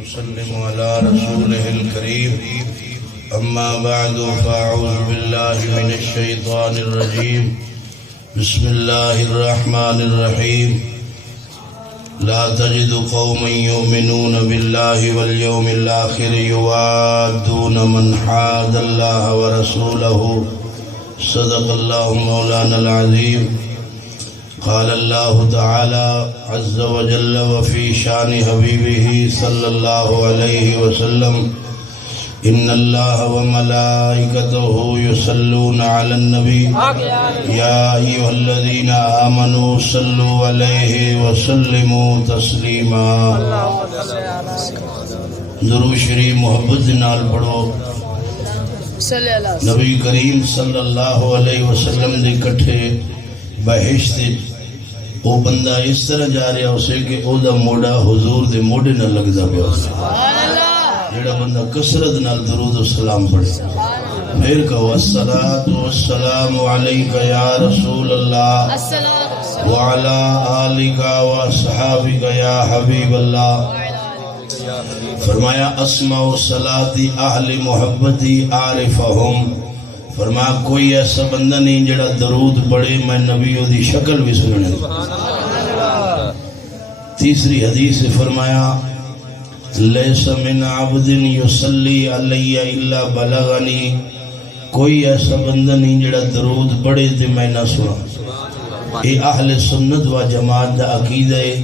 وسلم على رسوله الكريم أما بعد فأعوذ بالله من الشيطان الرجيم بسم الله الرحمن الرحيم لا تجد قوما يؤمنون بالله واليوم الآخر يوادون من حاد الله ورسوله صدق الله مولانا العظيم قال الله تعالى عز وجل وفي شان حبيبه صلى الله عليه وسلم إن الله وملائكته يصلون على النبي يا أيها الذين آمنوا صلوا عليه وسلموا تسليما درود شریف محبت نال پڑھو نبی کریم صلی اللہ علیہ وسلم دے کٹھے بہشت وہ بندہ اس طرح جا رہا اسے کہ او دا موڑا حضور دے موڑے نہ لگدا پیا جڑا بندہ کثرت نال درود و سلام پڑھے پھر کہو الصلاۃ والسلام علیک یا رسول اللہ وعلی آلک واصحابک یا حبیب اللہ فرمایا اسمع صلاتی اہل محبتی عارفہم فرمایا کوئی ایسا بندہ نہیں جڑا درود پڑھے میں نبیوں دی شکل بھی سننے تیسری حدیث فرمایا لیس من عبد یصلی علی الا بلغنی کوئی ایسا بندہ نہیں جڑا درود پڑھے تے میں نہ سنا اے اہل سنت و جماعت دا عقیدہ ہے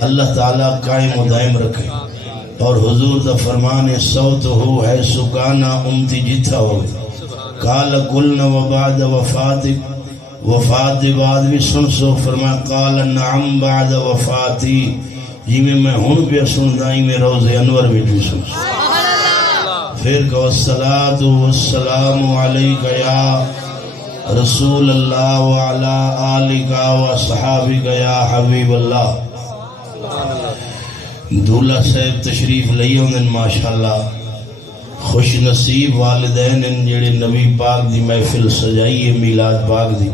اللہ تعالیٰ قائم و دائم رکھے اور حضور دا فرمان صوت ہو ہے سکانا امتی جتھا ہوئے قال قلنا وبعد وفات بعد بھی سن سو فرمایا قال نعم بعد وفاتی جی میں ہون پہ سن دائی میں روز انور بھی سن سو پھر کہ الصلاۃ والسلام علیک یا رسول اللہ وعلی آلک وصحابک یا حبیب اللہ دولہ صاحب تشریف لئی ہوندن ماشاءاللہ خوش نصیب والدین ان جڑے نبی پاک دی محفل سجائی ہے میلاد پاک دی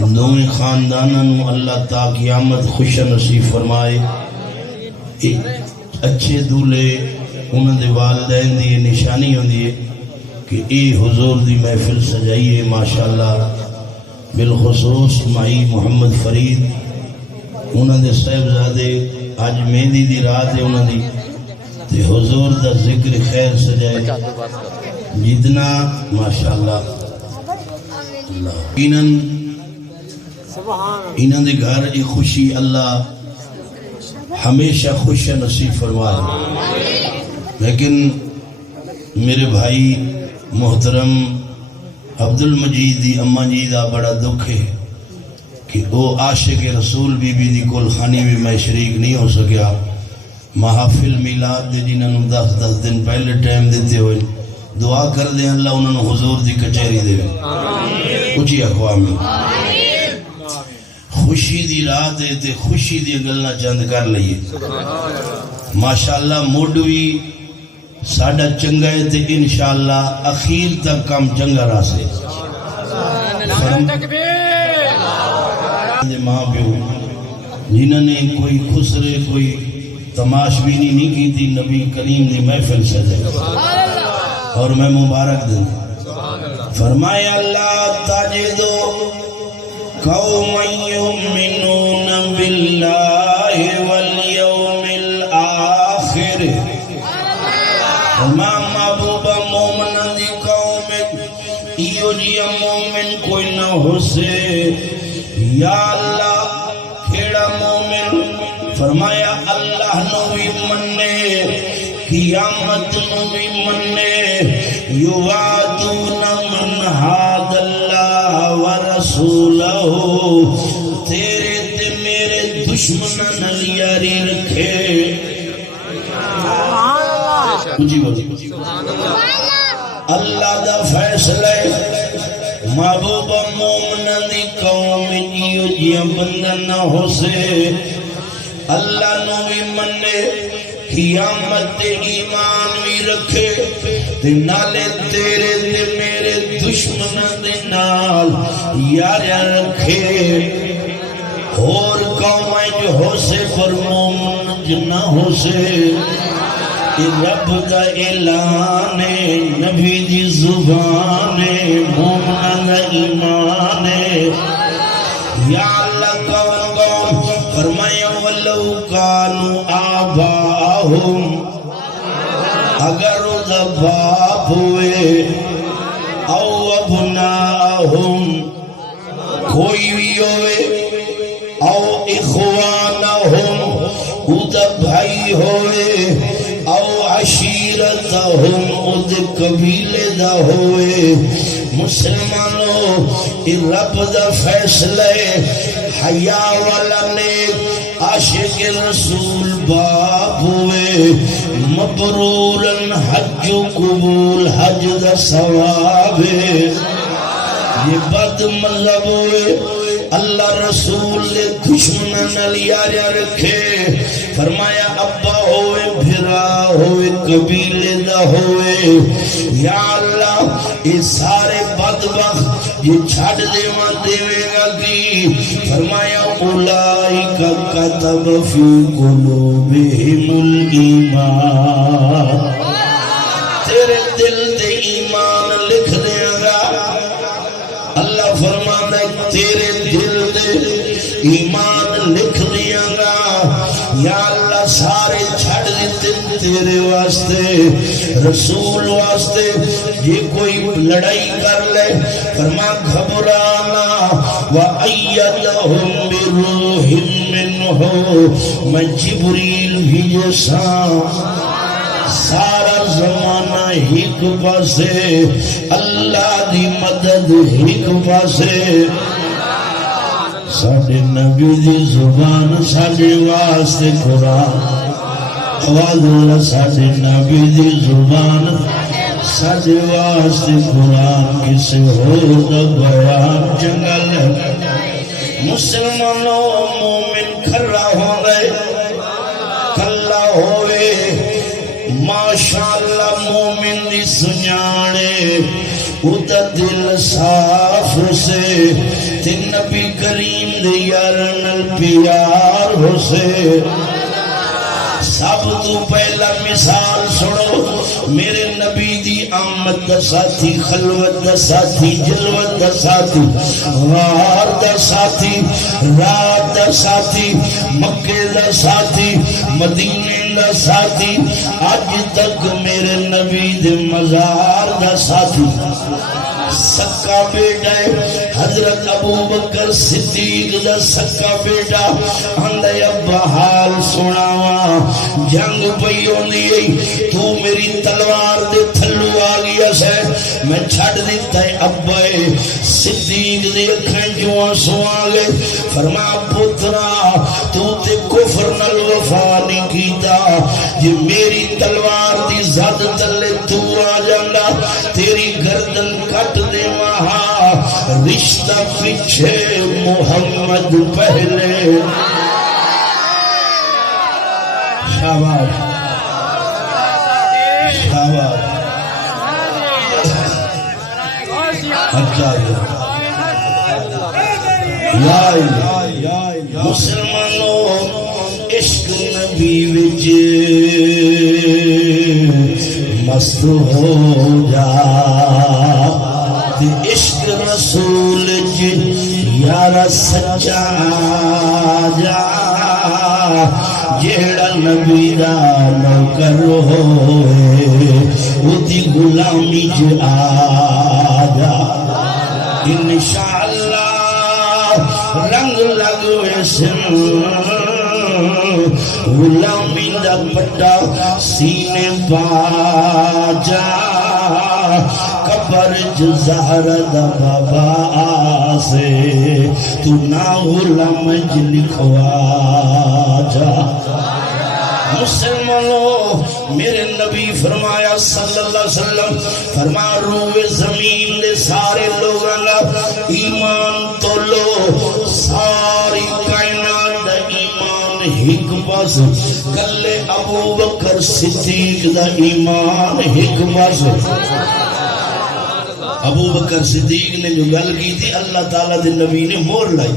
دونوں خاندانوں اللہ تا قیامت خوش نصیب فرمائے اچھے دولے انہوں دے والدین دی نشانی ہوندی ہے کہ اے حضور دی محفل سجائی ہے ماشاءاللہ بالخصوص مائی محمد فرید انہوں دے صاحبزادے آج مہندی دی رات ہے انہوں دی تے حضور دا ذکر خیر سجائے جتنا ماشاءاللہ انہوں دے گھر ایک خوشی اللہ ہمیشہ خوش نصیب فرمائے لیکن میرے بھائی محترم عبدالمجید دی اماں جی دا بڑا دکھ ہے کہ وہ عاشق رسول بی بی دی کل خانی بھی میں شریک نہیں ہو سکیا محافل میلاد دے جنہوں نے 10 دن پہلے ٹائم دیتے ہوئے دعا کر دیں اللہ انہوں نے حضور دی کچھری دے کچھی اقوامی خوشی دی رات ہے تے خوشی دی گلنا چند کر لئیے ماشاءاللہ موڈوی ساڑھا چنگا ہے تے انشاءاللہ اخیر تک کام چنگا راسے ماں بھی ہوئی جنہوں نے کوئی خسرے کوئی تماش بھی نہیں کی تھی نبی کریم نے محفل سجائے اور میں مبارک دوں فرمایا اللہ تجدو قوم یؤمنون باللہ والیوم الآخر محبوب مومن دی قوم ایو جی مومن کوئی نہ ہو سے یا اللہ کھیڑا مومن فرمایا اللہ نوی مننے قیامت نوی مننے یوادون من حاد اللہ ورسولہ تیرے تے میرے دشمنن یاری رکھے اللہ دا فیصلہ محبوب مومن دی قوم جیو جیاں بندہ نہ ہو سے اللہ نو بھی مننے قیامت ایمان بھی رکھے تے نالے تیرے تے میرے دشمن دے نال یاریاں رکھے اور قومیں جو ہو سے پر مومن کچھ نہ ہو سے رب دا اعلان نبی دی زبان مومن دا ایمان یا اللہ کون کون فرمایا ولو کانوا آباہم اگر دا باپ ہوئے او ابناہم کوئی بھی ہوئے او اخوانہم ادھا بھائی ہوئے او عشیرتہم ادھا قبیلے دا ہوئے مسلمانوں رب دا فیصلے حیاء والا نیک عاشق رسول باپ ہوئے مبرورن حج قبول حج دا ثواب ہے یہ بد مذہب ہوئے اللہ رسول نے دشمنوں نال یاریاں رکھے فرمایا ابا ہوئے بھرا ہوئے قبیلے دا ہوئے یا اللہ یہ سارے بدبخت یہ چھڑ دیوے گا کی فرمایا اولئک کتب فی قلوبہم الایمان تیرے دل دے ایمان لکھ دیا گا اللہ فرماتا ہے تیرے دل دے ایمان لکھ دیا گا یا اللہ سارے چھڑ دیتے تیرے واسطے رسول واسطے یہ کوئی لڑائی کر لے فرما گھبرانا وَأَيَّدَهُمْ بِرُوحٍ مِّنْهُ میں جبریل بھیجے سارا زمانہ ایک پاسے اللہ دی مدد ایک پاسے ساڑھے نبی دی زبان ساڑھے واسطے قرآن آواز اللہ ساڑھے نبی دی زبان ساڑھے واسطے قرآن کسے ہو دا بیان جنگل مسلمانوں مومن کھرا ہو گئے کھلا ہوئے ماشاءاللہ مومن دی سنیانے اتا دل صاف سے تے نبی کریم دے یارن پیار ہو سے سب تو پہلا مثال سنو میرے نبی دی آمد دا ساتھی خلوت دا ساتھی جلوت دا ساتھی غار دا ساتھی رات دا ساتھی مکہ دا ساتھی مدینے دا ساتھی آج تک میرے نبی دے مزار دا ساتھی سکا بیٹا ہے حضرت ابو بکر صدیق دا سکا بیٹا اندھے ابا حال سناوا جنگ پئیوں دیئی تو میری تلوار دے تھلو آگیا سے میں چھڑ دیتا ہے ابا صدیق دے اکھیں جو آنسو آگے فرما پترا تو تے کفر نل وفا نہیں کیتا یہ میری تلوار دی زد تلے تو آ جانا تیری گردن کٹ دے وہاں رشتہ پیچھے محمد پہلے شاباش شاباش مسلمانوں عشق نبی وچ مست ہو جا عشق رسول یار سچا جا جیڑا نبی دا نوکر ہوئے اُدھی غلامی آ جا انشاءاللہ رنگ لگوے سن غلامی دا پٹا سینے پا جا قبر زہر دا بابا سے تو نا غلام لکھوا جا مسلمانوں میرے نبی فرمایا صلی اللہ علیہ وسلم فرما روئے زمین دے سارے لوگاں دا ایمان تو لو ساری کائنات دا ایمان ایک پاس کلے ابو بکر صدیق دا ایمان ایک پاس ابو بکر صدیق نے جو گل کی تھی اللہ تعالیٰ دے نبی نے مور لائی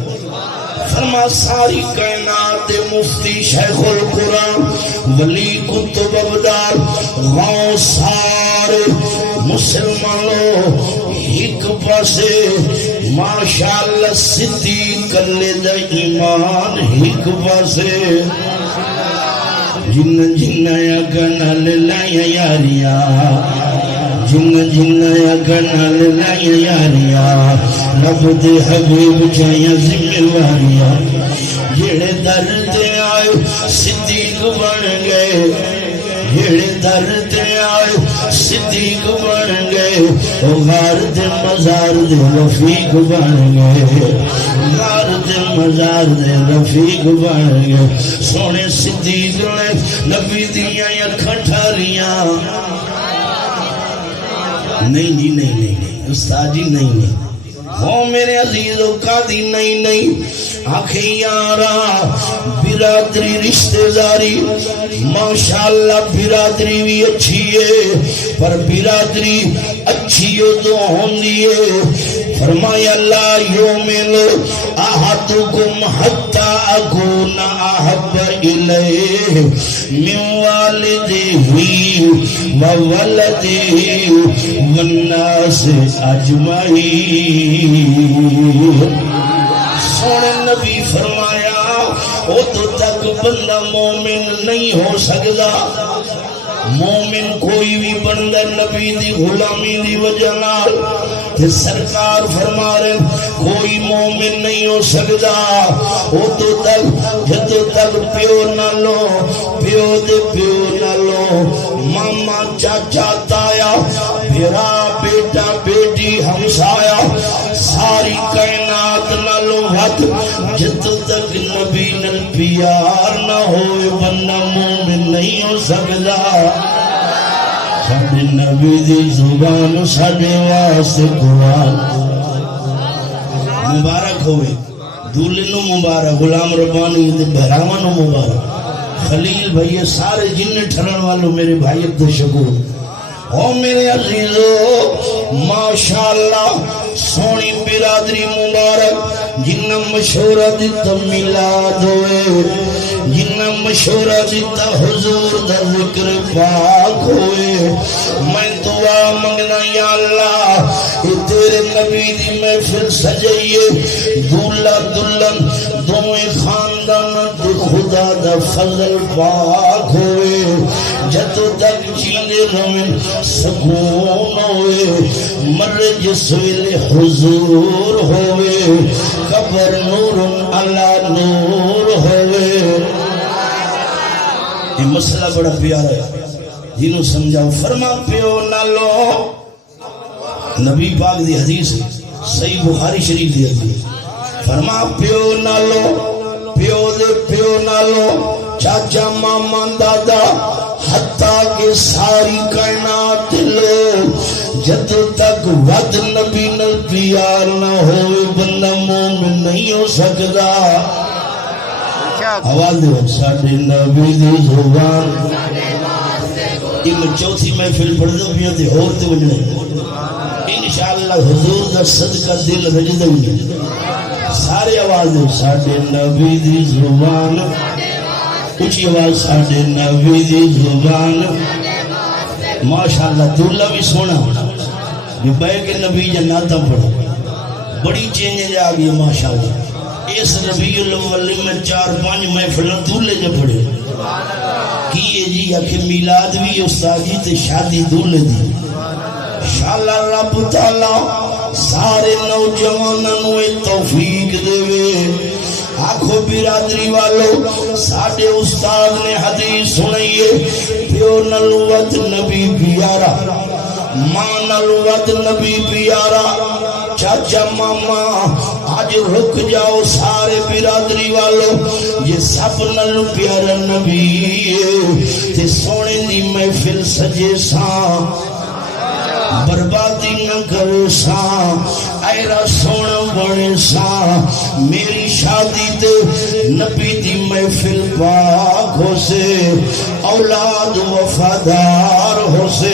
فرما ساری کائنات دے مفتی شیخ القرآن ولی کتب ابدال غوث سارے مسلمانوں ایک پاسے ماشاءاللہ صدیق کلے دا ایمان ایک پاسے جن جن اگنا لائیا یاریا جن جن اگنا لائیا یاریا رب دے حبیب چاہیا ذمہ واریا جڑے درد آئے صدیق بن گئے جڑے درد آئے صدیق بن گئے غار دے مزار دے رفیق بن گئے غار دے مزار دے رفیق بن گئے سونے صدیق نے نبی دیاں اکھاں ٹھاریاں نہیں استاد جی نہیں ہو میرے عزیزوں کا دی نہیں آنکھیں یارا برادری رشتہ داری ماشاءاللہ برادری بھی اچھی ہے پر برادری اچھی ہو تو ہوندی ہے فرمایا لا یومن احدکم حتی اکون احب الیہ من والدہ وولدہ والناس اجمعین سونے نبی فرمایا او تو تک بندہ مومن نہیں ہو سکتا مومن کوئی بھی بندہ نبی دی غلامی دی وجہ نال کہ سرکار فرما رہے کوئی مومن نہیں ہو سکتا او تو تک جدو تک پیو نہ لو پیو دے پیو نہ لو ماما چاچا تایا بھرا بیٹا بیٹی ہمسایا ساری کائنات نہ لو وقت جدو تک نبی نل پیار نہ ہوئے بندہ مومن نہیں ہو سکتا ساڑھے نبی دی زبان ساڑھے واسطے قرآن مبارک ہوئے دولے نو مبارک غلام ربانی دے بہراوان نو مبارک خلیل بھائی سارے جن ٹھرن والوں میرے بھائی دے شکور او میرے عزیزو ماشاءاللہ سونی برادری مبارک جنہ مشورہ دیتا میلاد ہوئے جنہ مشورہ دیتا حضور دا ذکر پاک ہوئے میں دعا منگنا یا اللہ تیرے نبی دی محفل سجائیے دولہ دلن دوئے خاندان دی خدا دا فضل پاک ہوئے جدو تک جینے روین سکون ہوئے مر جس ویلے حضور ہوئے قبر نور علی نور ہوئے یہ مسئلہ بڑا پیارا ہے جنہوں سمجھاؤ فرما پیو نہ لو نبی پاک دی حدیث صحیح بخاری شریف دی حدیث فرما پیو نہ لو پیو دے پیو نہ لو چاچا ماما دادا حتیٰ کہ ساری کائنات لو جد تک ود نبی نل پیار نہ ہوئے بندہ مومن نہیں ہو سکتا آواز دے ساڑھے نبی دی زبان میں چوتھی محفل پڑھ دو بھی ہوتے ہوتے وجنے انشاءاللہ حضور دا صدقہ دل رجدہ ہوئی سارے آواز دے ساڑھے نبی دی زبان اچھی آواز ساڑھے نبی دی زبان ماشاءاللہ دولہ بھی سونا یہ بے کے نبی جناتاں پڑھا بڑی چینجیں جا گئی ماشاءاللہ اس ربیع الاول میں 4-5 محفلیں دولے جو پڑھے کیے جی کہ میلاد بھی استاد جی تے شادی دولے دی انشاءاللہ رب تعالیٰ سارے نوجوانوں توفیق دے آنکھو برادری والو ساڑھے استاد نے حدیث سنائیے پیو نلوت نبی پیارا ماں نلوت نبی پیارا چاچا ماما آج رک جاؤ سارے برادری والو یہ سب نلو پیارا نبی تے سونے دی محفل سجے ساں بربادی نہ کرے ساں ایرا سونا بڑے ساں میری شادی تے نبی دی محفل پاک ہو سے اولاد وفادار ہو سے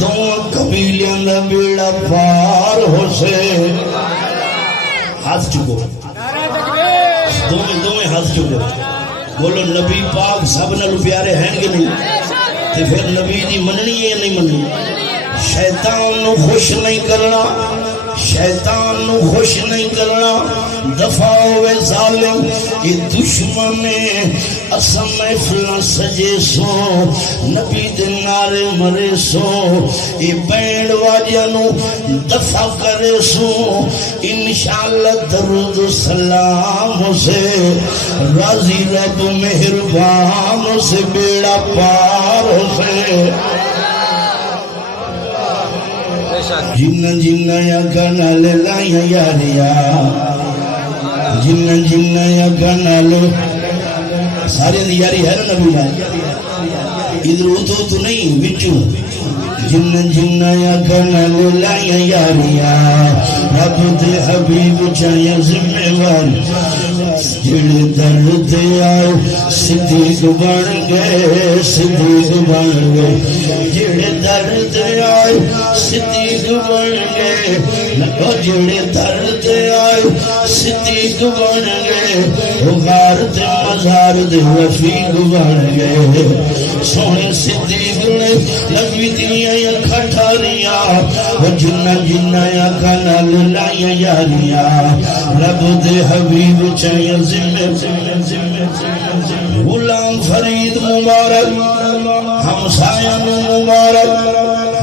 دونوں قبیلیاں دا بیڑا پار ہو سے ہاتھ چکو دومیں ہاتھ چکو بولو نبی پاک سب نال پیارے ہیں کہ نہیں؟ تے پھر نبی دی مننی ہے یا نہیں مننی؟ شیطان نو خوش نہیں کرنا، شیطان نو خوش نہیں کرنا، دفاع ہوئے ظالم یہ دشمن اسم محفل سجے سو نبی دے نعرے مرے سو یہ بینڈ واجیاں نو دفاع کرے سو انشاءاللہ درود و سلام سے راضی رب مہربان سے بیڑا پار سے جنہ جنہ یا گانا لے لائیں یاریا جنہ جنہ یا گانا لے سارے دی یاری ہے نا نبی لائیں ادھر تو نہیں بچو جنہ جنہ یا گانا لے لائیں یاریا رب دے حبیب چاہیے ذمہ وار جڑے درد آئے صدیق بن گئے صدیق بن گئے جڑے درد آئے صدیق بن گئے جڑے درد آئے صدیق بن گئے وہ غار دے مزار دے رفیق بن گئے سونے صدیق نے نبی دیا یا کھٹاریاں وہ جنہ جنہ یا کھانا لائیں یاریاں رب دے حبیب چاہیے غلام فرید مبارک ہمسایہ مبارک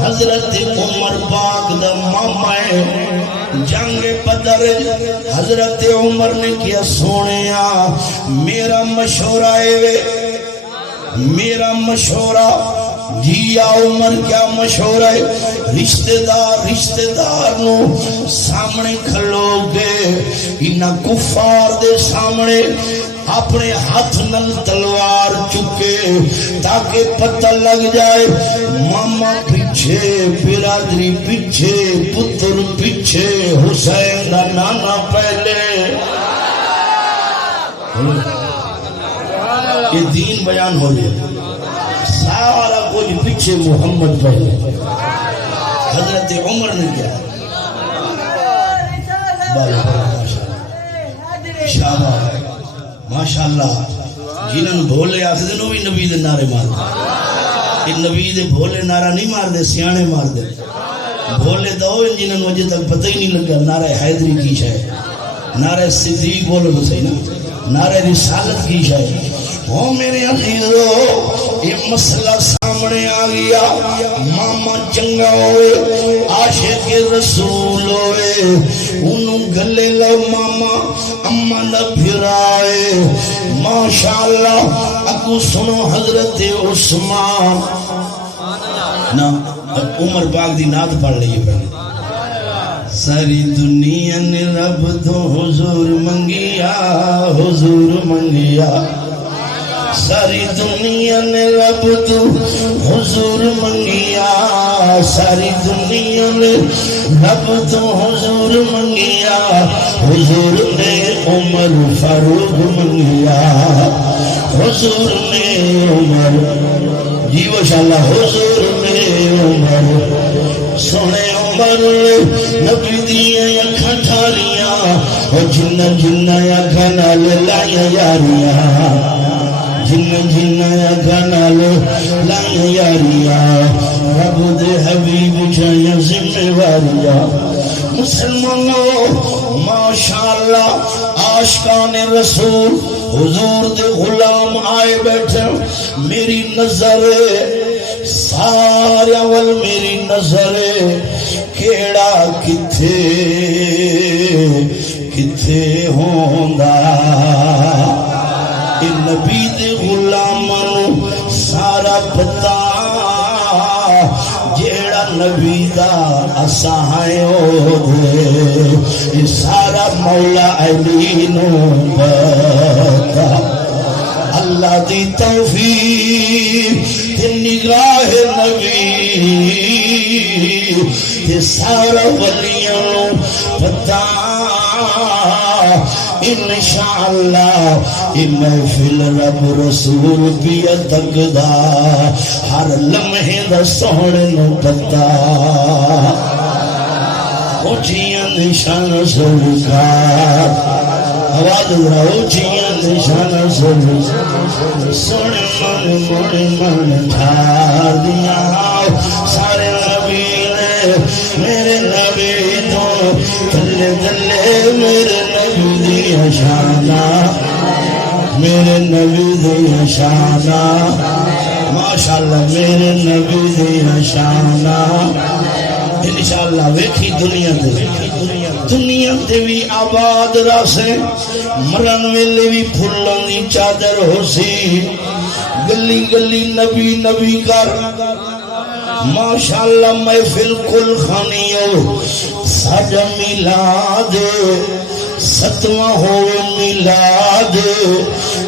حضرت عمر پاک دا ماما ہے جنگ بدر حضرت عمر نے کیا سونیا میرا مشورہ ہے میرا مشورہ جی یا عمر کیا مشورہ ہے رشتہ دار نو سامنے کھلو گے انہاں کفار دے سامنے اپنے ہاتھ نل تلوار چکے تاکہ پتہ لگ جائے ماما پیچھے برادری پیچھے پتر پیچھے حسین دا نانا پہلے یہ دین بیان ہو جائے سارا کوئی پیچھے محمد پہلے حضرت عمر نے کیا شابہ ماشاءاللہ جنہوں بھولے آخر دے بھی نبی دے نعرے مار دے نبی دے بھولے نعرہ نہیں مار دے سیانے مار دے بھولے تو جنہوں مجھے تک پتہ ہی نہیں لگا نعرہ حیدری کی شاید نعرہ صدیق بولو تو صحیح نا نعرہ رسالت کی شاید او میرے عزیزو یہ مسئلہ سامنے آ گیا ماما چنگا ہوئے عاشق رسول ہوئے انہوں گلے لو ماما اما نہ پھرائے ماشاءاللہ اکو سنو حضرت عثمان نا عمر پاک دی نات پڑھ لئیے پہلے ساری دنیا نے رب تو حضور منگیا حضور منگیا ساری دنیا نے رب تو حضور منگیا ساری دنیا نے رب تو حضور منگیا حضور نے عمر فاروق منگیا حضور نے عمر جی وہ شاءاللہ حضور نے عمر سونے عمر نبی دیا یا کھٹاریاں اور جنہ جنہ یا گھنا لائیں یاریاں جنہ جنہ یا گھنا لائیں یاریاں رب دے حبیب چاہیے ذمہ واریاں مسلمانوں ماشاءاللہ عاشقان رسول حضور دے غلام آئے بیٹھے میری نظر سارے اول میری نظر کیڑا کتھے کتھے ہوندا اے نبی دے غلاماں سارا پتا جیڑا نبی دا اسائے ہو دے سارا مولا علی نو پتا اللہ دی توفیق نگاہ نبی یہ سارا ولیوں پتا انشاءاللہ یہ محفل رب رسول بھی تکدا ہر لمحے دا سونے نو پتا اونچیاں نشان سرکار آواز ذرا اونچیاں نشانہ سر سونے من ٹھار دیا سارے نبی نے میرے نبی تو دلے دلے میرے نبی دیا شانہ میرے نبی دیا شانہ ماشاءاللہ میرے نبی دیا شانہ انشاءاللہ ویکھی دنیا دے بھی آباد راسے مرن ویلے بھی پھلن دی چادر ہو سی گلی گلی نبی نبی کر ماشاءاللہ محفل کل خانیو ساجا میلاد ستواں ہوئے میلاد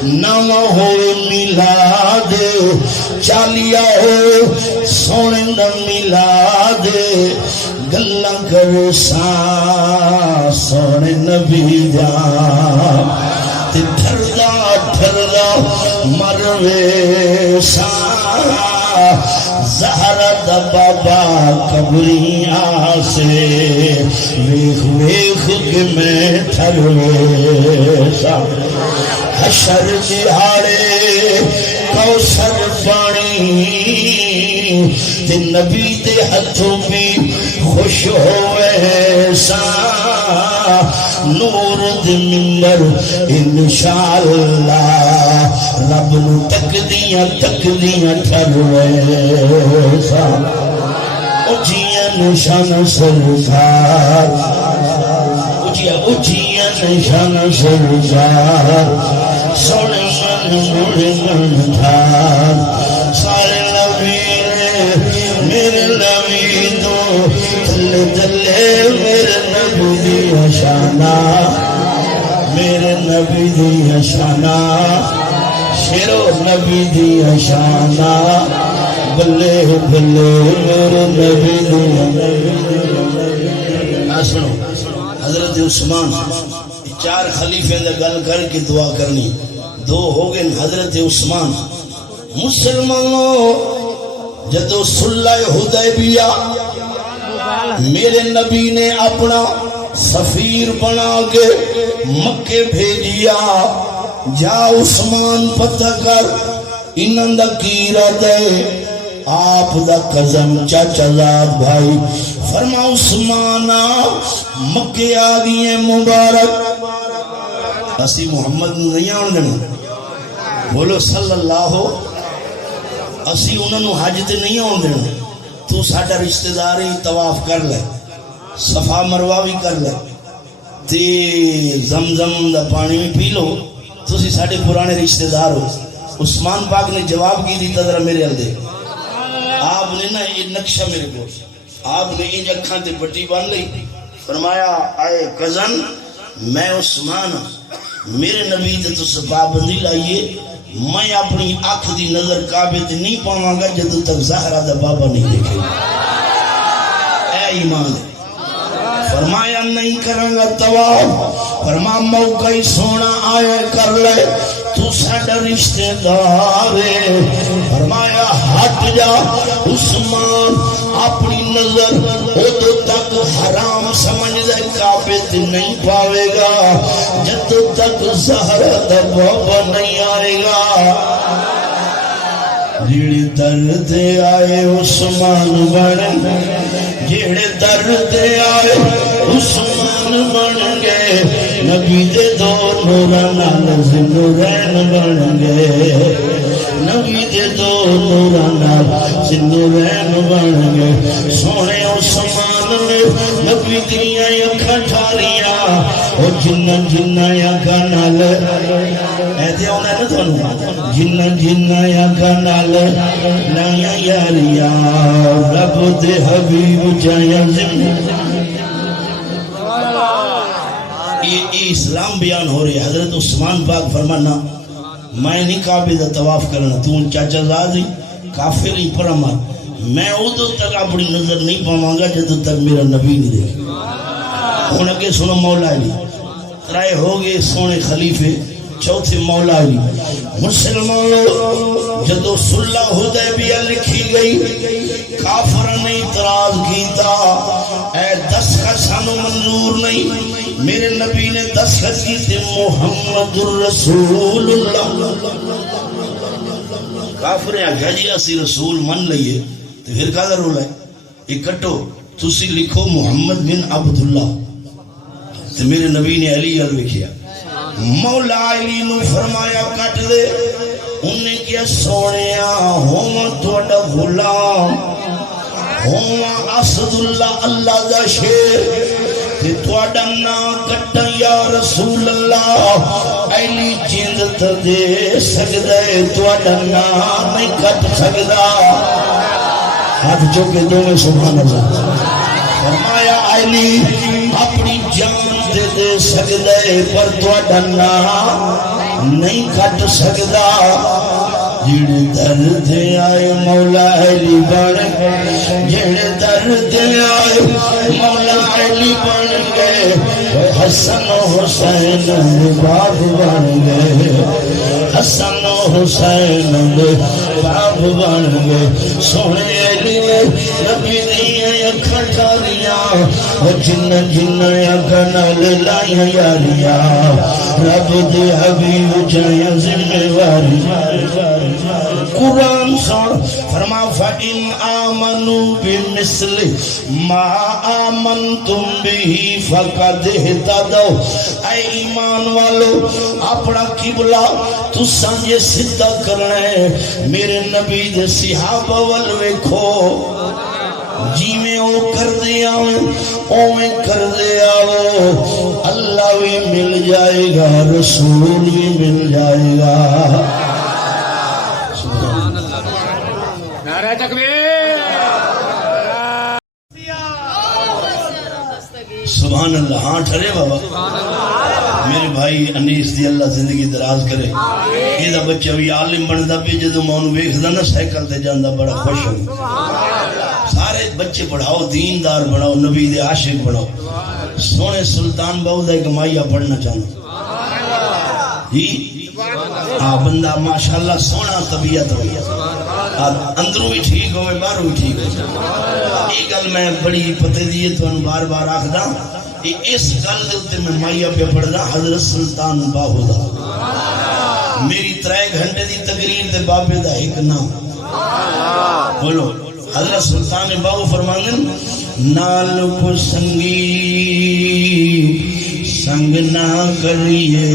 نواں ہوئے میلاد چالیا ہو سونے دا میلاد گلا کرو سا سونے نبی دا تے ٹھردا مروے سا زہرا دا بابا قبری آسے ویخ ویخ کے میں ٹھروے سا حشر جہاڑے کوثر پانی تے نبی دے ہتھوں بھی خوش ہوئے سا نور دے منبر انشاءاللہ رب نو تک دیاں ٹھروے سا اچھیاں نشان سرکار اچھیاں نشان سرکار سونے من ٹھار سارے نبی میرے نبی تو دلے دلے میرے نبی دیا شانہ میرے نبی دیا شانہ شیرو نبی دیا شانہ بلے بلے میرے نبی دیا سنو حضرت عثمان چار خلیفے نے گل کر کے دعا کرنی دو ہو گئے حضرت عثمان مسلمانوں جدو صلح حدیبیہ میرے نبی نے اپنا سفیر بنا کے مکے بھیجیا جا عثمان پتہ کر انہاں دا کی ارادہ ہے آپ دا قزم چاچا زاد بھائی فرما عثمان مکے آگئی ہیں مبارک اسی محمد نہیں آن دینا بولو صلی اللہ اسی انہوں حج تے نہیں آن دینا تو ساڑھا رشتہ داری طواف کر لے صفا مروہ بھی کر لے تے زمزم دا پانی بھی پی لو تو اسی ساڑھے پرانے رشتہ دار ہو عثمان پاک نے جواب کی دیتا ذرا میرے اندے آپ نے نا یہ نقشہ میرے کو آپ نے یہ اکھاں تے پٹی بان لئی فرمایا آئے کزن میں عثمان میرے نبی تے تو پابندی لائیے میں اپنی آنکھ دی نظر کعبے تے نہیں پاواں گا جدوں تک زہرا دا بابا نہیں دیکھے اے ایمان فرمایا نہیں کروں گا طواف فرما موقع ہی سونا آئے کر لے تو ساڈا رشتے دار ہے فرمایا ہٹ جا عثمان اپنی نظر ادو تک حرام سمجھ دے کعبے تے نہیں پاوے گا جدو تک زہرا دا بابا نہیں آئے گا جیڑے درد آئے عثمان بن جیڑے درد آئے عثمان بن گئے نبی دے دو نورا نال زندورین بن گئے نبی دے دو نورا نال زندورین بن گئے سونے عثمان نے نبی دیا اکھا ٹھاریاں او جنہ جنہ اکھا نال ایدے ہونے نا تھانو جنہ جنہ اکھا نال نیا یاریاں رب دے حبیب جایا زندہ یہ اسلام بیان ہو رہی ہے حضرت عثمان پاک فرمانا میں نہیں کعبے دا طواف کرنا تو ان چاچا زادی کافر ہی پرما میں ادو تک اپنی نظر نہیں پاواں گا جدو تک میرا نبی نہیں دیکھے ہن اگے سنو مولا علی ترائے ہو گئے سونے خلیفے چوتھے مولا علی مسلمانوں جدو صلح حدیبیہ لکھی گئی کافر نے اعتراض کیتا اے دستخط سانو منظور نہیں میرے نبی نے دستخط کی تھی محمد الرسول اللہ کافر نے آگیا جی اسی رسول من لئیے تو پھر کہا رول ہے اکٹو تسی لکھو محمد بن عبداللہ تو میرے نبی نے علی لکھیا مولا علی نے فرمایا کٹ دے انہیں کیا سونیا ہوا توڑا غلام ہوا اسد اللہ اللہ دا شیر تے توڑا نا کٹا یا رسول اللہ علی جند تدے سجدے توڑا نا نہیں کٹ سکدا ہاتھ چوکے دو میں سبحان اللہ فرمایا علی اپنی جان دے دے سکدے پر توڑا نا نہیں کٹ سکدا جڑے درد آئے مولا علی بن جڑے درد آئے مولا علی بن گئے حسن و حسین باپ بن گئے حسن و حسین باپ بن گئے سونے علی نبی نہیں اکھا ٹھاریاں اور جن جن اکھا نال لائیں یاریاں رب دے حبیب جائیں ذمہ واری قرآن سن فرما فَإِنْ آمَنُوا بِمِثْلِ مَا آمَنْتُمْ بِهِ فَقَدْ اهْتَدَوْا اے ایمان والو اپنا قبلہ تساں جے سدھا کرنا ہے میرے نبی دے صحابہ ول ویکھو جی میں او کر دیا او میں کر دیا اللہ بھی مل جائے گا رسول بھی مل جائے گا نعرہ تکبیر سبحان اللہ ہاں ٹھرے بابا میرے بھائی انیس دی اللہ زندگی دراز کرے یہ دا بچہ بھی عالم بندا پہ جدو میں انہوں ویکھدا نا سائیکل تے جاندا بڑا خوش ہوں سارے بچے پڑھاؤ دیندار بناؤ نبی دے عاشق بناؤ سونے سلطان بہو دا ایک مائیہ پڑھنا چاہنا جی بندہ ماشاءاللہ سونا طبیعت ہوئی اندروں بھی ٹھیک ہوئے باہروں بھی ٹھیک ہوئے یہ گل میں بڑی پتے دیئے تو ان بار بار آخدا اس گل دیتے میں مائیہ پہ پڑھدا حضرت سلطان باہو دا میری 3 گھنٹے دی تقریر دے بابے دا ایک نام بولو حضرت سلطان باہو فرماندن نال کو سنگی سنگ نہ کریے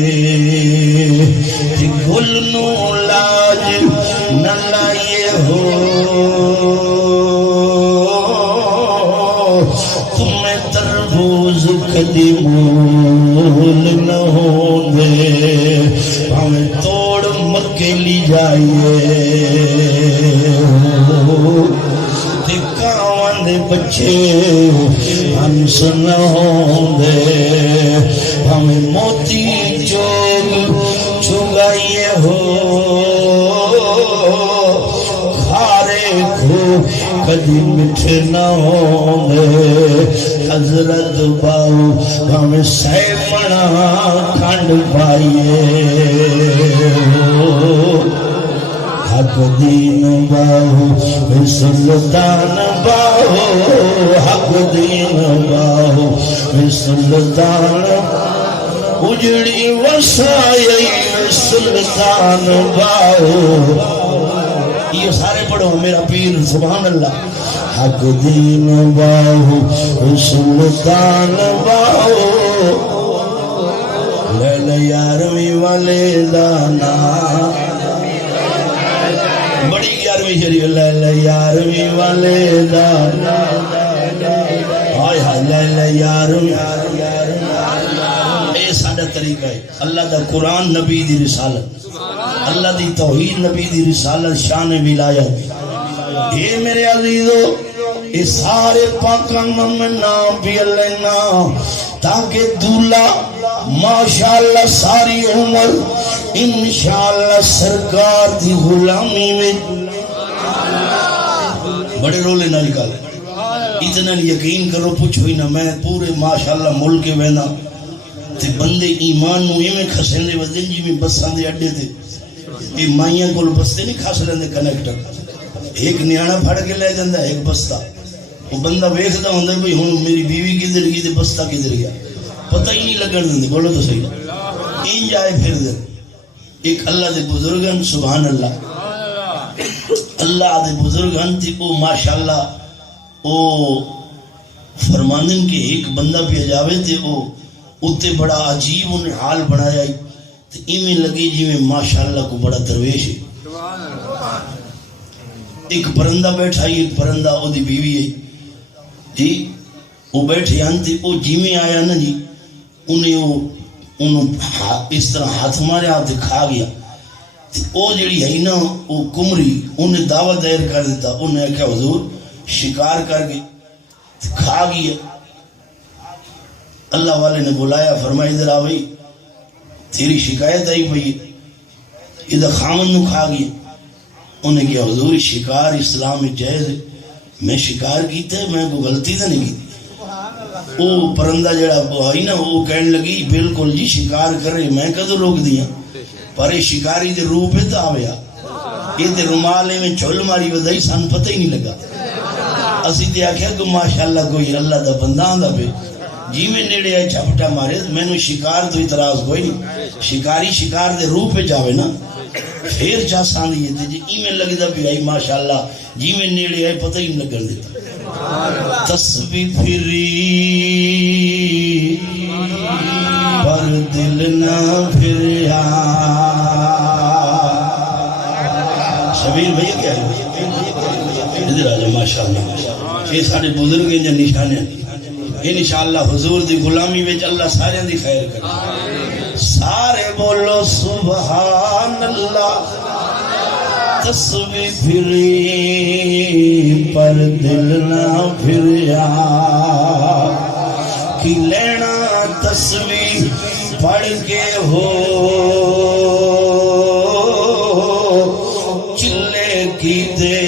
گل نو لاج نہ لائیے ہو تمہیں تربوز کدی مول نہ ہوندے ہمیں توڑ مکے لی جائیے دکھاوان دے بچے ہنس نہ ہوندے ہمیں موتی چوگ چگائیے ہو کھارے کھو کدی مٹھے نہ ہوندے حضرت باؤ ہمیں سیمنا کھنڈ پائیے حق دین باہو سلطان باہو حق دین باہو سلطان اجڑی وسائی سلطان باہو یہ سارے پڑھو میرا پیر سبحان اللہ حق دین باہو سلطان باہو لیل یارویں والے دانا بڑی 11ویں شریف لیل یارویں والے دانا ہائے ہائے لیل یارویں اے ساڈا طریقہ ہے اللہ دا قرآن نبی دی رسالت اللہ دی توحید نبی دی رسالت شان ولایت اے میرے عزیزو اے سارے پاکاں میں نام بھی اللہ نام تاکہ دولا ماشاءاللہ ساری عمر انشاءاللہ سرکار دی غلامی میں بڑے رولے نہ نکالے اتنا یقین کرو پوچھو ہی نہ میں پورے ماشاءاللہ ملک کے وینا تے بندے ایمان نو ایویں کھسیں دے ودن جی میں بساں دے اڈے تے یہ مائیاں کول بستے نہیں کھس لیندے کنیکٹر ایک نیانا پھڑ کے لے جاندا ایک بستا وہ بندہ ویکھدا ہوندا بھئی ہن میری بیوی کدھر گئی تے بستا کدھر گیا پتہ ہی نہیں لگن دیندے بولو تو صحیح این جائے پھر دے ایک اللہ دے بزرگان سبحان اللہ اللہ دے بزرگان تھی او ماشاءاللہ او فرماندن کہ ایک بندہ پہ جاوے تھے او اتے بڑا عجیب انہیں حال بنایا تو ایمیں لگی جی میں ماشاءاللہ کو بڑا درویش ہے ایک پرندہ بیٹھا ایک پرندہ او دی بیوی ہے جی وہ بیٹھے آنتے او جی میں آیا نا جی انہیں اس طرح ہاتھ مارے آپ کھا گیا او جڑی ہے نا وہ کمری انہیں دعوت دیر کر دیتا انہیں کہا حضور شکار کر گئی کھا گیا اللہ والے نے بلایا فرمایا ادھر آ بھائی تیری شکایت آئی پئی ادھر خامن نو کھا گیا انہیں کہا حضور شکار اسلام میں جائز ہے میں شکار کیتا ہے میں کوئی غلطی تو نہیں کی وہ پرندہ جڑا آئی نا وہ کہنے لگی بالکل جی شکار کرے میں کدو روک دیا پر یہ شکاری دے روپ ہے تو آویا یہ دے رومالے میں چھل ماری ودائی سان پتہ ہی نہیں لگا اسی تے آکھیا کہ ماشاءاللہ کوئی اللہ دا بندہ آندا پہ جی میں نیڑے آئے چھپٹا مارے میں نے شکار تو اعتراض کوئی نہیں شکاری شکار دے روپ پہ جاوے نا پھر چاہ ساندھی ہے جی ایمیں لگی دا بھی آئی ماشاءاللہ جی میں نیڑے آئے پتہ ہی نہیں لگن دیتا تسبیح پھری پر دل نہ پھریا شبیر بھئی کیا ہے ادھر آجا ماشاءاللہ یہ سارے بزرگ ہیں جو نشانے انشاءاللہ حضور دی غلامی وچ اللہ سارے دی خیر کرے سارے بولو سبحان اللہ تسبیح پھری پر دل نہ پھریا کی لینا تسبیح پڑھ کے ہو چلے کی دے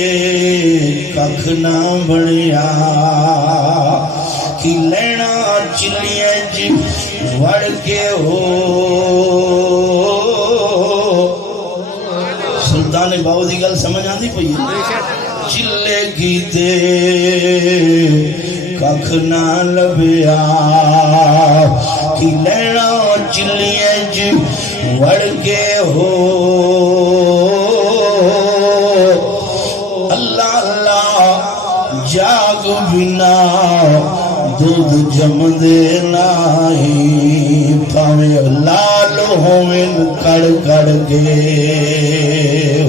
ککھ نہ بڑیا کی لینا چلیے جی وڑ کے ہو سلطان باو دی گل سمجھ آندی پئی چلے کی دے ککھ نہ لبیا کی لینا چلیے جی وڑ کے ہو اللہ اللہ جاگ بنا دودھ جم دے نائی پاوے لال ہوئن کڑ کڑ کے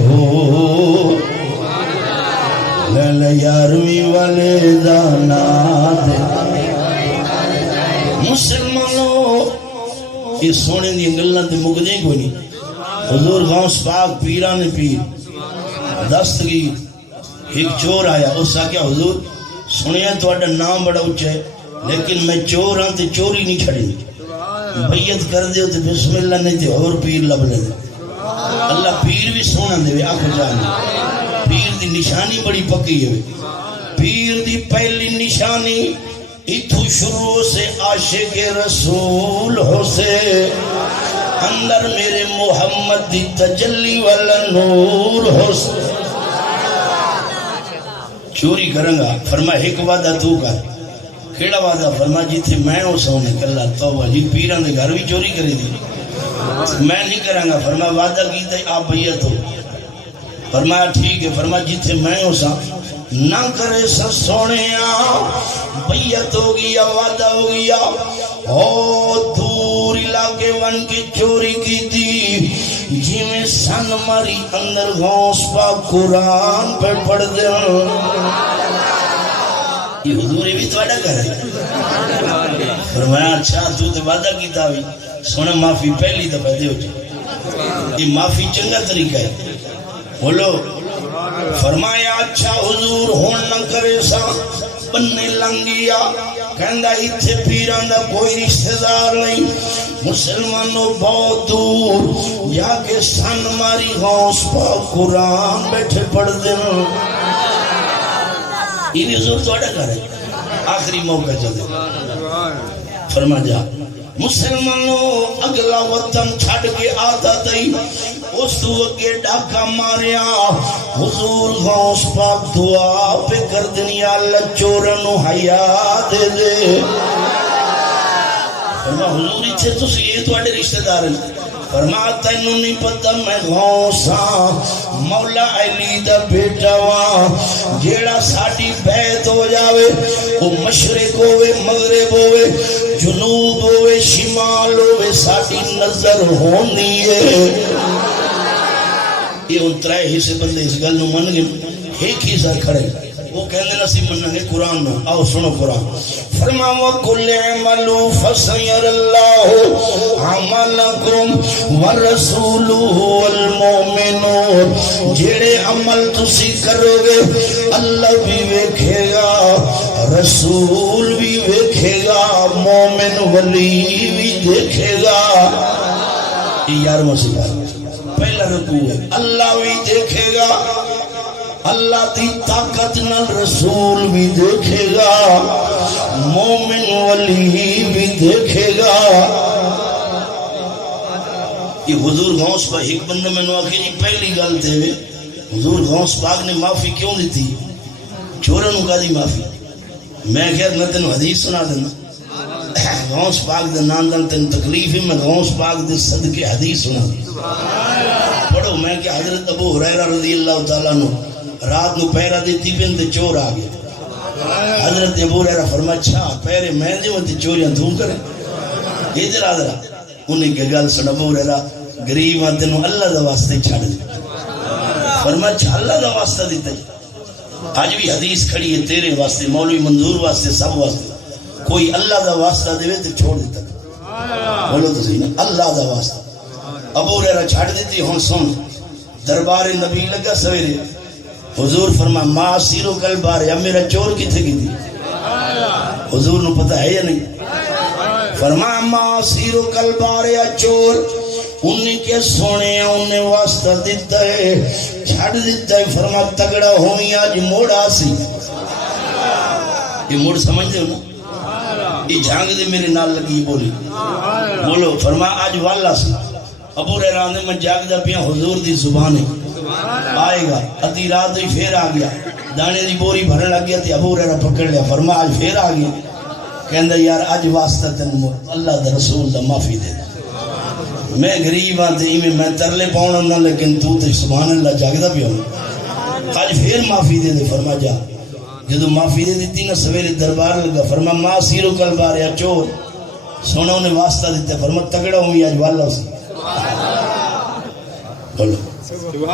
ہو لیل یارویں والے دانا دے مسلمانوں یہ سونے دی انگلنا دے مقدے کوئی نہیں حضور غوث پاک پیران پیر دستگیر ایک چور آیا اس آکیا حضور سنیا تو اڈا نام بڑا اچھا ہے لیکن میں چور ہاں تے چوری نہیں چھڑی بیعت کر دے تے بسم اللہ نہیں تے اور پیر لب لے دے اللہ پیر بھی سونا دے آنکھ جانے پیر دی نشانی بڑی پکی ہے پیر دی پہلی نشانی اتھو شروع سے عاشق رسول ہو سے اندر میرے محمد دی تجلی والا نور ہو سے چوری کریں گا فرما ایک وعدہ تو کر کیڑا وعدہ فرما جی تھے میں ہو سونے کلا توبہ جی پیران دے گھر بھی چوری کرے دی میں نہیں کریں گا فرما وعدہ کی تے آپ بیعت ہو فرمایا ٹھیک ہے فرما جی تھے میں ہو سا نہ کرے سا سونے بیعت ہو گیا وعدہ ہو گیا او دور علاقے ون کی چوری کی تھی جی میں سن ماری اندر غوث پاک قرآن پہ پڑھ دے یہ حضوری بھی توڑا کر ہے فرمایا اچھا تو تے وعدہ کی تاوی سونا معافی پہلی دفعہ دے ہو جائے یہ معافی چنگا طریقہ ہے بولو فرمایا اچھا حضور ہون نہ کرے سا بننے لنگیا کہندا اتھے پیران دا کوئی رشتہ دار نہیں مسلمانوں بہت دور جا کے سن ماری غوث پاک قرآن بیٹھے پڑھ دیں یہ بھی حضور توڑا کر ہے آخری موقع چل دے فرما جا مسلمانوں اگلا وطن چھڑ کے آتا تئی اس تو اگے ڈاکا ماریا حضور غوث پاک دعا پہ کردنی اللہ چورنو حیا دے دے فرما حضور اتھے تو سی یہ تو آڑے رشتہ دار ہیں فرما تینوں نہیں پتہ میں غوثاں مولا علی دا بیٹا وہاں جیڑا ساڑی بیت ہو جاوے وہ مشرق ہوئے مغرب ہوئے جنوب ہوئے شمال ہوئے ساڑی نظر ہونی ہے یہ ان ترائے ہی سے بندے اس گل نو من گئے ایک ہی سر کھڑے وہ کہنے نسی منہ گے قرآن نو آؤ سنو قرآن فرما وَقُلْ اعْمَلُوا فَسَيَرَ اللَّهُ عَمَلَكُمْ وَرَسُولُهُ وَالْمُؤْمِنُونَ جیڑے عمل تسی کرو گے اللہ بھی ویکھے گا رسول بھی ویکھے گا مومن ولی بھی دیکھے گا یہ 11واں سپارہ پہلا رکوع ہے اللہ بھی دیکھے گا اللہ دی طاقت نال رسول بھی دیکھے گا مومن ولی بھی دیکھے گا یہ حضور غوث پاک ایک بندہ میں نے آخری جی پہلی گل دے حضور غوث پاک نے معافی کیوں دی تھی چورنوں کا دی معافی میں کہتا میں تینوں حدیث سنا دینا غوث پاک دے نام دن تینوں تکلیف ہے میں غوث پاک دے صدقے حدیث سنا دینا پڑھو میں کہ حضرت ابو ہریرہ رضی اللہ تعالیٰ عنہ رات نو پیرا دیتی پین تے چور آگئے حضرت ابو ہریرہ فرمایا اچھا پیرے میں دیوں تے چوریاں دھوں کریں ادھر آدھرا انہیں کے گل سن ابو ہریرہ غریب آتے نو اللہ دا واسطے چھاڑ دے فرمایا اچھا اللہ دا واسطہ دیتا ہے آج بھی حدیث کھڑی ہے تیرے واسطے مولوی منظور واسطے سب واسطے کوئی اللہ دا واسطہ دے تے چھوڑ دیتا ہے بولو تو صحیح نا اللہ دا واسطہ ابو ہریرہ چھاڑ دیتی ہون سن دربار نبی لگا سویرے حضور فرما ماں سیرو کل بار یا میرا چور کی تھے کی تھی حضور نو پتہ ہے یا نہیں فرما ماں سیرو کل بار یا چور انہیں کے سونے ہیں انہیں واسطہ دیتا ہے چھڑ دیتا ہے فرما تگڑا ہوئی آج موڑا سی یہ موڑ سمجھ دے ہو نا یہ جھانگ دے میرے نال لگی بولی بولو فرما آج والا سی ابو ہریرہ نے میں جاگ دا پیا حضور دی زبانے آئے گا ادھی رات ہی پھر آ گیا دانے دی بوری بھرنے لگ گیا تھی ابو ہریرہ پکڑ لیا فرما آج پھر آ گیا کہندہ یار آج واسطہ تن اللہ دا رسول دا معافی دے میں غریب آتے ہی میں ترلے پاؤنا نہ لیکن تو تے سبحان اللہ جاگدہ بھی ہوں آج پھر معافی دے دے فرما جا جدو معافی دے دیتی نا سویرے دربار لگا فرما ماں سیرو کل بار یا چور سونا انہیں واسطہ دیتا فرما تگڑا ہوئی آج والا سے بولو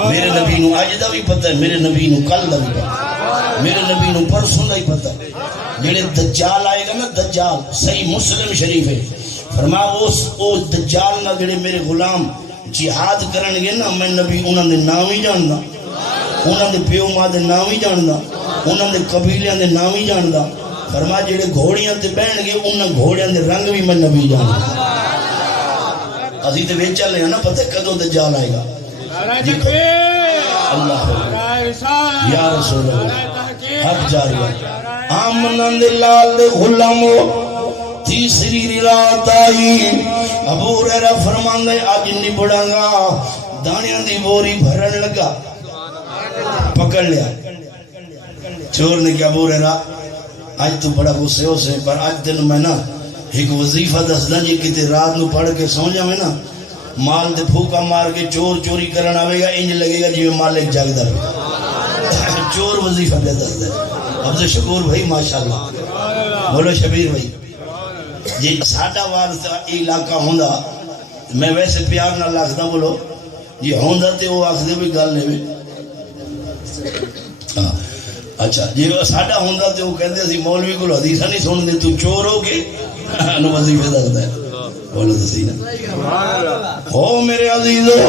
میرے نبی نو آج دا بھی پتہ ہے میرے نبی نو کل دا بھی پتہ ہے میرے نبی نو پرسوں دا ہی پتہ ہے جڑے دجال آئے گا نا دجال صحیح مسلم شریف ہے فرما او دجال نہ جڑے میرے غلام جہاد کرن گے نا میں نبی انہاں دے نام ہی جاندا انہاں دے پیو ماں دے نام ہی جاندا انہاں دے قبیلیاں دے نام ہی جاندا فرما جڑے گھوڑیاں تے بہن گے انہاں گھوڑیاں دے رنگ بھی میں نبی جاندا اسی تے وچ چلے ہیں نا پتہ کدوں دجال آئے گا اللہ یا رسول اللہ حق جاری آمنان لال غلامو تیسری رات آئی ابو ہریرہ فرمان دے آج نبڑا گا دانیاں دی بوری بھرن لگا پکڑ لیا چور نے کیا ابو ہریرہ آج تو بڑا غصے ہو سے پر آج دن میں نا ایک وظیفہ دس دن یہ کتے رات نو پڑھ کے سو جا میں نا مال دے پھوکا مار کے چور چوری کرنا آوے گا انج لگے گا جی مالک جاگدہ بھی چور وظیفہ پہ دس دے اب تو شکور بھائی ماشاءاللہ بولو شبیر بھائی جی ساڑھا وارثہ علاقہ ہوندہ میں ویسے پیار نہ لاکھتا بولو یہ ہوندہ تے وہ آخ دے بھی گال لے بھی اچھا جی ساڑھا ہوندہ تے وہ کہندے تھی مولوی کو حدیثہ نہیں سن دے تو چور ہو کے انہوں وظیفہ دس دے بولو تو سینا ہو میرے عزیزو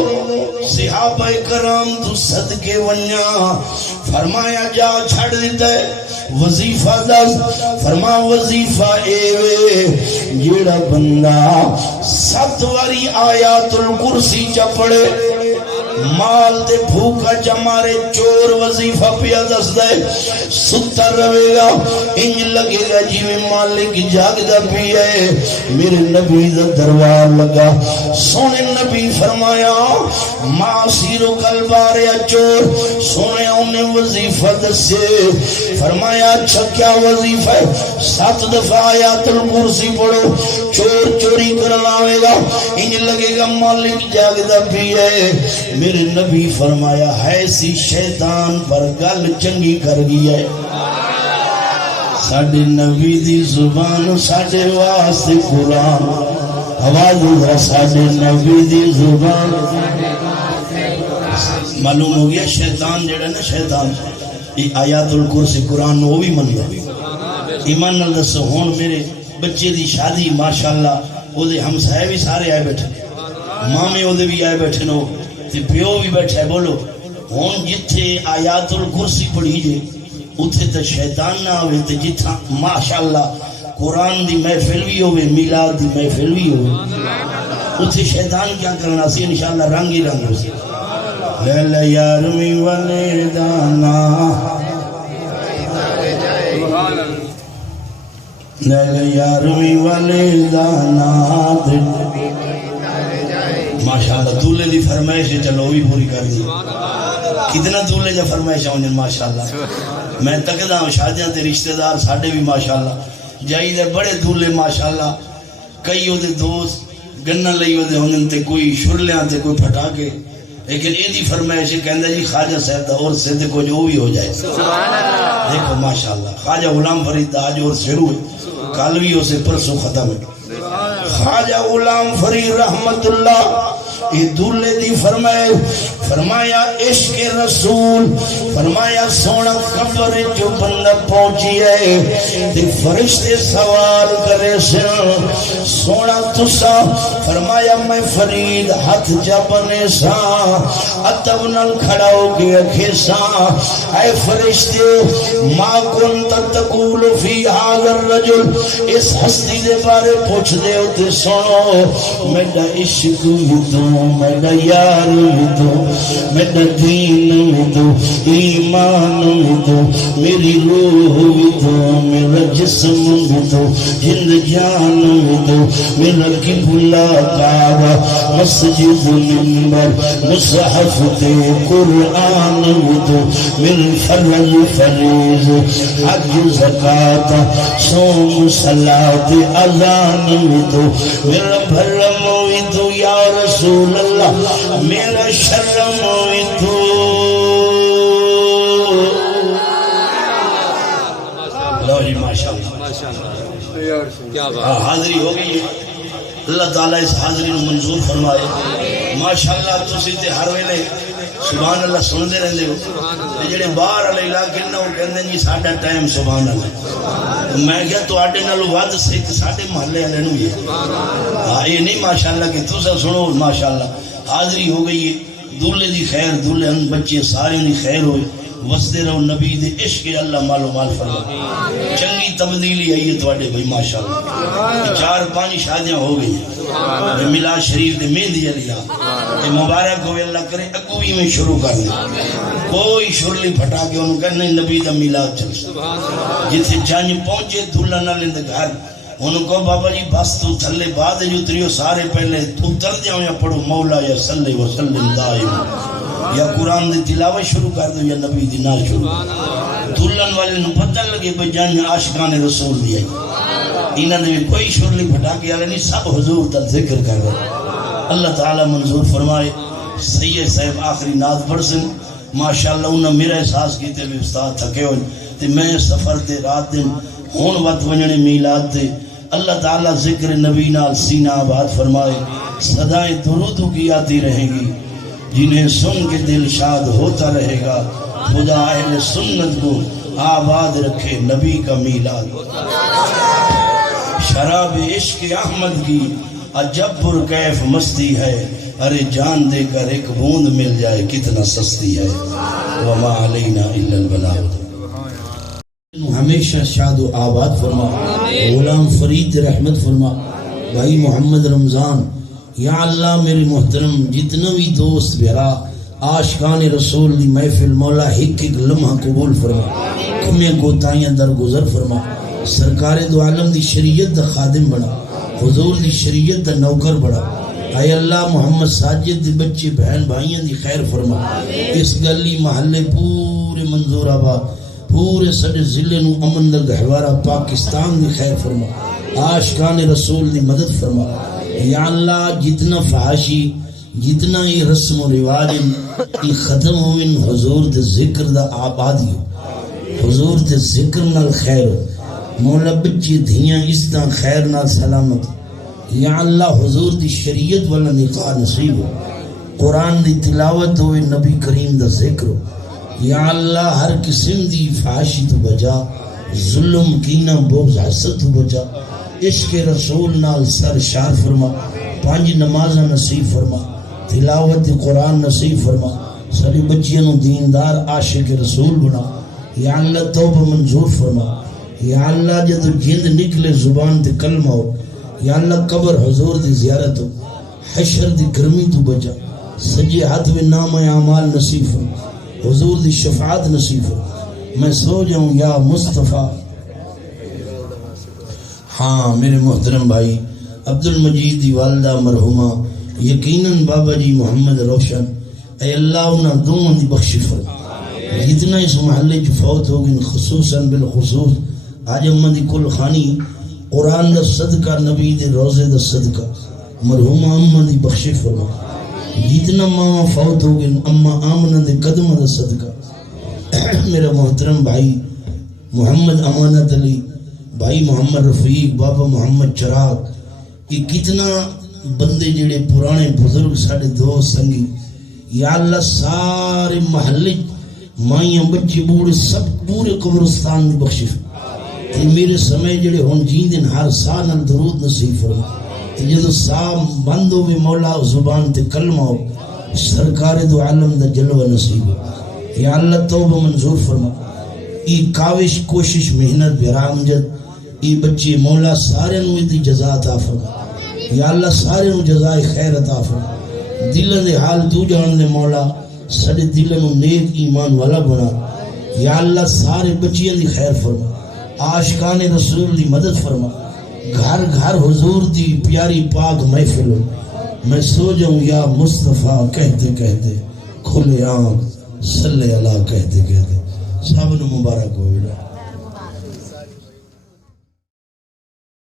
صحابہ کرام تو صدقے ونیا فرمایا جا چھڑ دیتا ہے وظیفہ دس فرما وظیفہ ایوے جیڑا بندہ 7 واری آیات الکرسی چا پڑے مال دے بھوکا جمارے چور وظیفہ پیا دس دے ستا رہے گا انج لگے گا جی میں مالک جاگ دا پیا ہے میرے نبی دا دروار لگا سونے نبی فرمایا معاصیرو کلباریا چور سونے انہیں وظیفہ دسے فرمایا اچھا کیا وظیفہ ہے 7 دفعہ آیات الکرسی پڑھو چور چوری کرنا آئے گا انج لگے گا مالک جاگ دا پیا ہے میرے نبی فرمایا ہے سی شیطان پر گل چنگی کر گیا ہے ساڑھے نبی دی زبان ساڑھے واسطے قرآن آواز ادھر ساڑھے نبی دی زبان معلوم ہو گیا شیطان جڑا نا شیطان یہ آیات الکرسی قرآن وہ بھی من گیا ایمان نال دسو ہون میرے بچے دی شادی ماشاءاللہ وہ دے ہمسائے بھی سارے آئے بیٹھے مامے وہ دے بھی آئے بیٹھے نو تے پیو بھی بیٹھا ہے بولو ہون جتھے آیات الکرسی پڑھی جے اتھے تے شیطان نہ ہوئے تے جتھا ماشاءاللہ قرآن دی محفل بھی ہوئے میلاد دی محفل بھی ہوئے اتھے شیطان کیا کرنا سی انشاءاللہ رنگ ہی رنگ ہو سی لیلہ یارمی ولیدانا لیلہ یارمی ولیدانا ماشاءاللہ دولے دی فرمائش چلو بھی پوری کر دی کتنا دولے جا فرمائش ہوں ماشاءاللہ میں تکدہ ہوں شادیاں تے رشتہ دار ساڑھے بھی ماشاءاللہ جائی دے بڑے دولے ماشاءاللہ کئی ہو دے دوست گنہ لئی ہو دے ہوں تے کوئی شرلیاں تے کوئی پھٹا کے لیکن یہ دی فرمائش کہندہ جی خواجہ صاحب دا اور سے تے کوئی جو بھی ہو جائے دیکھو ماشاءاللہ خواجہ غلام فرید دا آج اور شروع ہے کالوی ہو سے پرسوں ختم ہے خواجہ غلام فرید رحمت اللہ یہ دولے دی فرمایا عشق رسول فرمایا سونا قبر جو بندہ پہنچی ہے تے فرشتے سوال کرے سن سونا تسا فرمایا میں فرید ہاتھ جا بنے سا اتب نل کھڑا ہو گیا کھیسا اے فرشتے ما کنت تقول فی حاضر الرجل اس ہستی دے بارے پوچھ دے ہوتے سنو میرا عشق بھی تو میرا یار بھی تو میرا دین بھی تو ایمان بھی تو میری روح بھی تو میرا جسم بھی تو جند جان بھی تو میرا قبلہ کعبہ مسجد منبر مصحف تے قرآن بھی تو میرے فرض فریض حج زکاة صوم صلاة اذان بھی تو میرا بھرم بھی تو یا رسول اللہ میرا شرم بھی تو لو جی ماشاءاللہ حاضری ہو گئی ہے اللہ تعالیٰ اس حاضری کو منظور فرمائے ماشاءاللہ تسی تے ہر ویلے سبحان اللہ سندے رہندے ہو جڑے باہر والے علاقے نے وہ کہندے جی ساڈا ٹائم سبحان اللہ میں کہیا تواڈے نالوں ود سکھ ساڈے محلے والے نوں ہی ہاں یہ نہیں ماشاءاللہ کہ تسا سنو ماشاءاللہ حاضری ہو گئی ہے دولے دی خیر دولے ہم بچے سارے دی خیر ہوئے وسدے رہو نبی دے عشق اللہ مالو مال فرما چنگی تبدیلی آئی ہے تواڈے بھائی ماشاءاللہ 4-5 شادیاں ہو گئی ہیں میلاد شریف دے مہندی علی یہ مبارک ہوئے اللہ کرے اگوی میں شروع کر دیں کوئی شرلی پھٹا کے انہوں کہنا نبی دا میلاد چل جتھے جانج پہنچے دھولا نہ لیندے گھر انہوں کو بابا جی بس تو تھلے بعد جو تریو سارے پہلے اتر جاؤں یا پڑھو مولا یا صلی وسلم دائم یا قرآن دی تلاوت شروع کر دو یا نبی دی نال شروع دلن والے نو پتہ لگے بھئی جان عاشقان رسول دی آئی انہوں نے بھی کوئی شرلی پھٹا کے آگے نہیں سب حضور تر ذکر کر رہے اللہ تعالیٰ منظور فرمائے سید صاحب آخری نعت پڑھ سن ماشاءاللہ انہوں نے میرا احساس کیتے بھی استاد تھکے ہوئے تے میں سفر تے رات دن ہون وقت ونجنے میلاد تے اللہ تعالیٰ ذکر نبی نال سینہ آباد فرمائے صدائیں درودوں کی آتی رہیں گی جنہیں سن کے دل شاد ہوتا رہے گا خدا اہل سنت کو آباد رکھے نبی کا میلاد شراب عشق احمد کی عجب پر کیف مستی ہے ارے جان دے کر ایک بوند مل جائے کتنا سستی ہے وما علینا الا البلاغ ہمیشہ شاد و آباد فرما غلام فرید رحمت فرما بھائی محمد رمضان یا اللہ میرے محترم جتنا بھی دوست بھرا عاشقان رسول دی محفل مولا ایک ایک لمحہ قبول فرما، کمیں کوتاہیاں درگزر فرما، سرکار دو عالم دی شریعت دا خادم بنا، حضور دی شریعت دا نوکر بنا۔ اے اللہ محمد ساجد دی بچے بہن بھائیاں دی خیر فرما، اس گلی محلے پورے منظور آباد پورے سڑے ضلع نو امن دا گہوارہ پاکستان دی خیر فرما، عاشقان رسول دی مدد فرما۔ یا اللہ جتنا فحاشی جتنا ہی رسم و رواج یہ ختم ہوئن حضور دے ذکر دا آبادی ہو، حضور دے ذکر نال خیر ہو، مولا بچی دھیاں اس دا خیر نال سلامت۔ یا اللہ حضور دی شریعت والا نکاح نصیب ہو، قرآن دی تلاوت ہوئے، نبی کریم دا ذکر ہو۔ یا اللہ ہر قسم دی فحاشی تو بچا، ظلم کینہ بغض حسد تو بچا، عشق رسول نال سر شار فرما، 5 نمازہ نصیب فرما، تلاوت قرآن نصیب فرما، ساری بچیاں دیندار عاشق رسول بنا۔ یا اللہ توبہ منظور فرما، یا اللہ جد جند نکلے زبان تے کلمہ ہو، یا اللہ قبر حضور دی زیارت ہو، حشر دی گرمی تو بچا، سجے ہاتھ میں نام اعمال نصیب فرما، حضور دی شفاعت نصیب فرما۔ میں سو جاؤں یا مصطفیٰ۔ ہاں میرے محترم بھائی عبد المجید دی والدہ مرحومہ یقیناً بابا جی محمد روشن، اے اللہ انہاں دونوں دی بخشش فرما، جتنا اس محلے جو فوت ہو گئے خصوصاً بالخصوص آج امہ دی کل خانی قرآن دا صدقہ نبی دے روزے دا صدقہ مرحومہ امہ دی بخشش فرما، جتنا ماں فوت ہو گئے امہ آمنہ دے قدمہ دا صدقہ۔ میرا محترم بھائی محمد امانت علی، بھائی محمد رفیق، بابا محمد چراغ، یہ کتنا بندے جڑے پرانے بزرگ ساڑھے دوست سنگی، یا اللہ سارے محلے مائیاں بچے بوڑے سب پورے قبرستان دی بخشش۔ تے میرے سمے جڑے ہون جیندن ہر سا نال درود نصیب فرما، تے جدو سا بند ہوئے مولا زبان تے کلمہ ہو، سرکار دو عالم دا جلوہ نصیب ہو۔ یا اللہ توبہ منظور فرما، ای کاوش کوشش محنت برامجد ای بچے مولا سارے نو دی جزا عطا فرما، یا اللہ سارے نو جزائے خیر عطا فرما۔ دلن دے حال تو جان دے مولا، سارے دلن نو نیک ایمان والا بنا۔ یا اللہ سارے بچیاں دی خیر فرما، عاشقان رسول دی مدد فرما، گھر گھر حضور دی پیاری پاک محفل ہو۔ میں سو جاؤں یا مصطفیٰ کہتے کہتے، کھلے آنکھ صلی اللہ کہتے کہتے، سب نو مبارک ہو۔